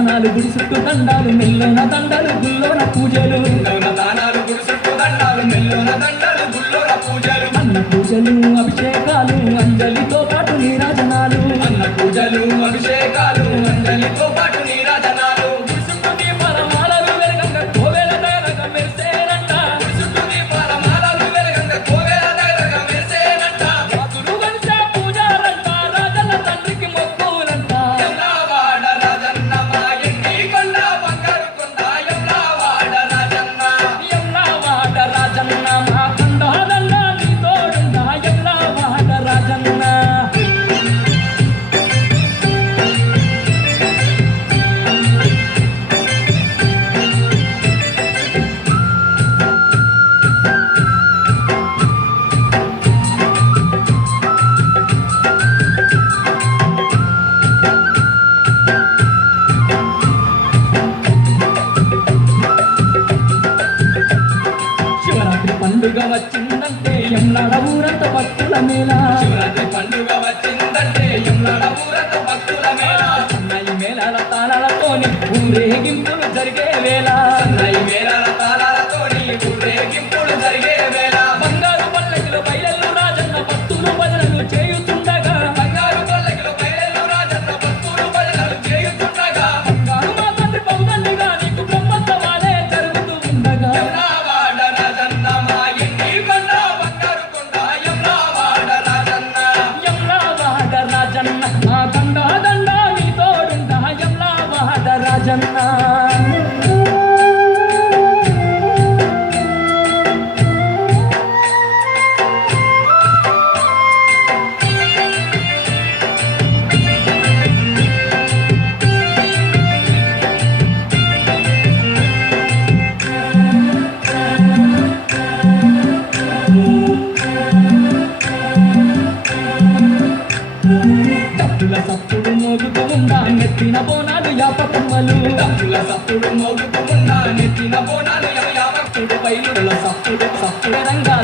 దానాలు గుడి చుట్టూ దండాలు మెల్లోన దండాలు గుల్లోన పూజలు. రెండవన దానాలు గుడి చుట్టూ దండాలు మెల్లోన దండలు గుళ్ళోన పూజలు. అన్న పూజలు అభిషేకాలు పండుగ వచ్చిందంటే ఎమ్లాడ ఊరంత భక్తుల మేళ. శివరాత్రి పండుగ వచ్చిందంటే యమ్లాడ ఊరత భక్తుల మేళ. సన్నాయి మేళాల తాళాలతోని ఊరేగింపులు జరిగే వేళ. సన్నాయి మేళాల తాళాలతోని ఊరేగింపులు జరిగే వేళ. জান্নাত Abdullah ఉందా? నెత్తిన బోనాలు యాపకమ్మలు డబ్బుల సప్పుడు మోగుతూ ఉన్న నెత్తిన బోనాలు యమయాభక్తుడు బయలుల సప్పుడు సప్పుడు రంగా